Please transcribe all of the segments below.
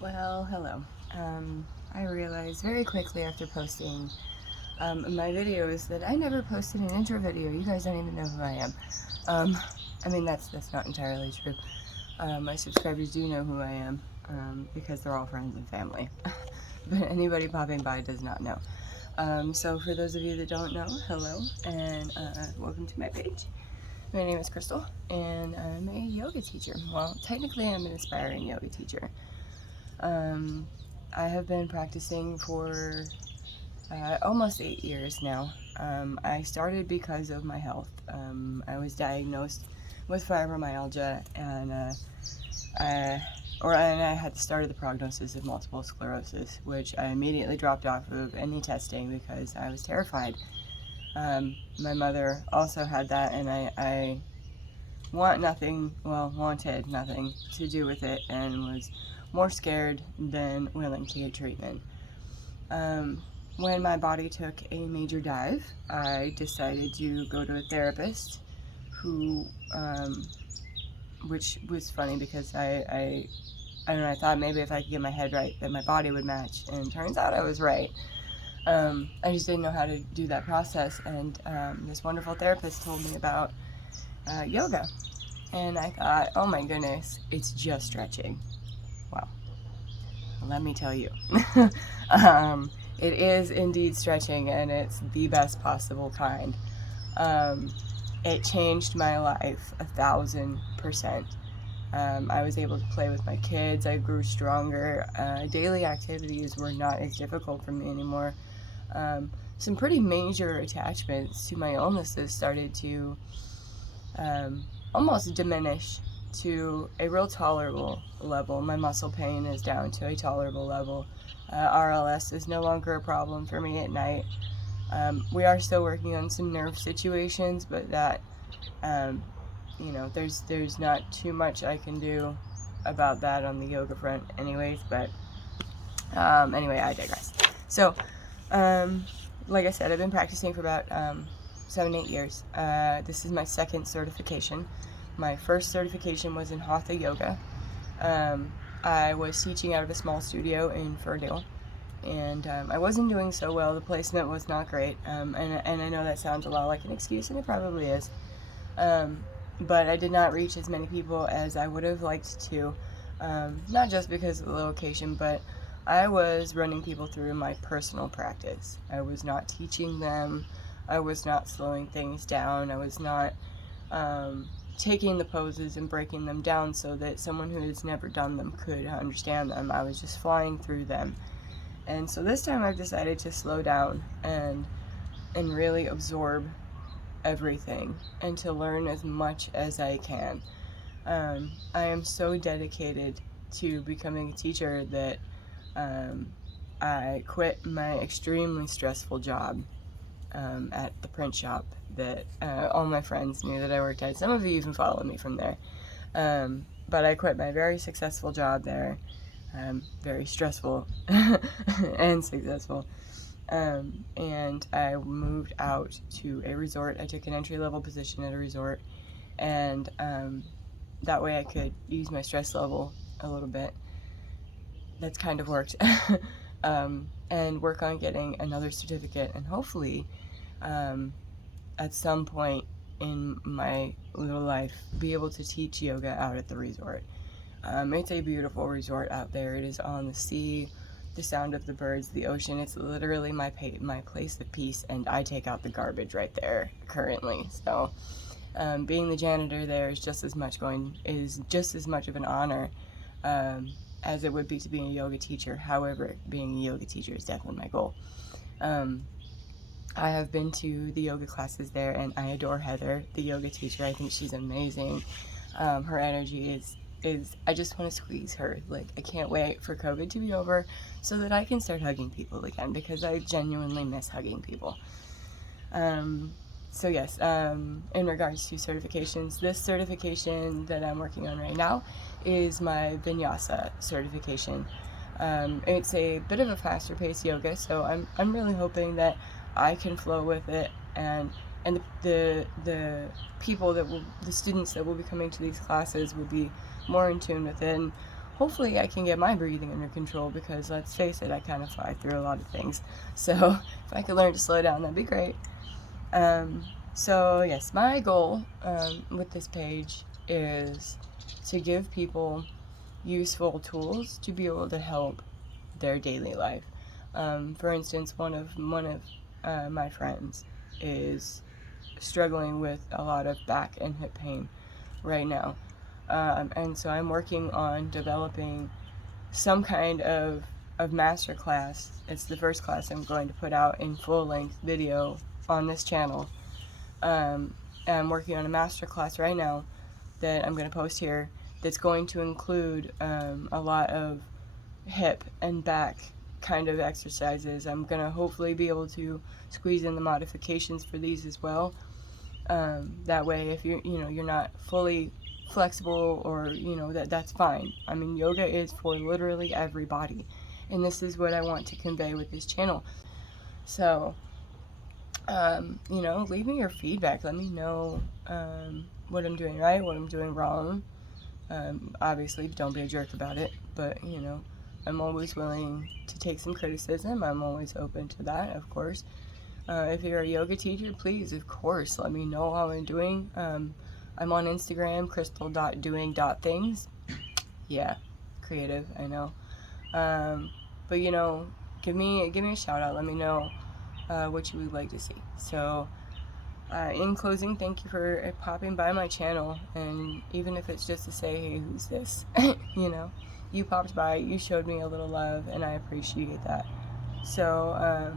Well, hello. I realized very quickly after posting my videos that I never posted an intro video. You guys don't even know who I am. Um, that's not entirely true. My subscribers do know who I am because they're all friends and family. But anybody popping by does not know. So for those of you that don't know, hello and welcome to my page. My name is Crystal and I'm a yoga teacher. Well, technically I'm an aspiring yoga teacher. I have been practicing for almost 8 years now. I started because of my health. I was diagnosed with fibromyalgia, and I had the start of the prognosis of multiple sclerosis, which I immediately dropped off of any testing because I was terrified. My mother also had that, and I wanted nothing to do with it, and was more scared than willing to get treatment. When my body took a major dive, I decided to go to a therapist who, which was funny because I don't know, I thought maybe if I could get my head right that my body would match, and turns out I was right. I just didn't know how to do that process, and this wonderful therapist told me about yoga, and I thought, oh my goodness, it's just stretching. Well, let me tell you. It is indeed stretching, and it's the best possible kind. Um, it changed my life 1,000%. I was able to play with my kids. I grew stronger. Daily activities were not as difficult for me anymore. Some pretty major attachments to my illnesses started to almost diminish to a real tolerable level. My muscle pain is down to a tolerable level. RLS is no longer a problem for me at night. We are still working on some nerve situations, but that, there's not too much I can do about that on the yoga front anyways, but anyway, I digress. So, like I said, I've been practicing for about 7-8 years. This is my second certification. My first certification was in Hatha Yoga. I was teaching out of a small studio in Ferdale, and I wasn't doing so well. The placement was not great, and I know that sounds a lot like an excuse, and it probably is. But I did not reach as many people as I would have liked to, not just because of the location, but I was running people through my personal practice. I was not teaching them. I was not slowing things down. I was not taking the poses and breaking them down so that someone who has never done them could understand them. I was just flying through them. And so this time I've decided to slow down and really absorb everything and to learn as much as I can. I am so dedicated to becoming a teacher that I quit my extremely stressful job at the print shop that all my friends knew that I worked at. Some of you even follow me from there. But I quit my very successful job there, very stressful and successful. And I moved out to a resort. I took an entry-level position at a resort, and that way I could ease my stress level a little bit. That's kind of worked. And work on getting another certificate, and hopefully at some point in my little life be able to teach yoga out at the resort. It's a beautiful resort out there. It is on the sea, the sound of the birds, the ocean. It's literally my place of peace, and I take out the garbage right there currently. So being the janitor there is just as much of an honor as it would be to be a yoga teacher. However, being a yoga teacher is definitely my goal. I have been to the yoga classes there, and I adore Heather, the yoga teacher. I think she's amazing. Her energy is I just want to squeeze her. Like, I can't wait for COVID to be over so that I can start hugging people again, because I genuinely miss hugging people. So yes, in regards to certifications, this certification that I'm working on right now is my Vinyasa certification. It's a bit of a faster paced yoga, so I'm really hoping that I can flow with it, and the people the students that will be coming to these classes will be more in tune with it, and hopefully I can get my breathing under control, because let's face it, I kind of fly through a lot of things. So if I could learn to slow down, that'd be great. So yes, my goal with this page is to give people useful tools to be able to help their daily life. For instance, one of my friends is struggling with a lot of back and hip pain right now, and so I'm working on developing some kind of master class. It's the first class I'm going to put out in full-length video on this channel. I'm working on a master class right now that I'm going to post here, that's going to include a lot of hip and back kind of exercises. I'm going to hopefully be able to squeeze in the modifications for these as well. That way, if you're not fully flexible, or that's fine. I mean, yoga is for literally everybody, and this is what I want to convey with this channel. So leave me your feedback. Let me know what I'm doing right, what I'm doing wrong. Obviously, don't be a jerk about it, but I'm always willing to take some criticism. I'm always open to that, of course. If you're a yoga teacher, please, of course, let me know how I'm doing. I'm on Instagram, crystal.doing.things. Yeah, creative, I know. But give me a shout out. Let me know what you would like to see. So in closing, thank you for popping by my channel, and even if it's just to say, hey, who's this? You popped by, you showed me a little love, and I appreciate that. So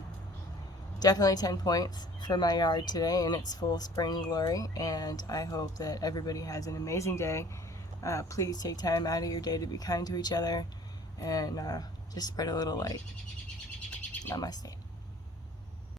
definitely 10 points for my yard today in its full spring glory, and I hope that everybody has an amazing day. Please take time out of your day to be kind to each other, and just spread a little light. Namaste.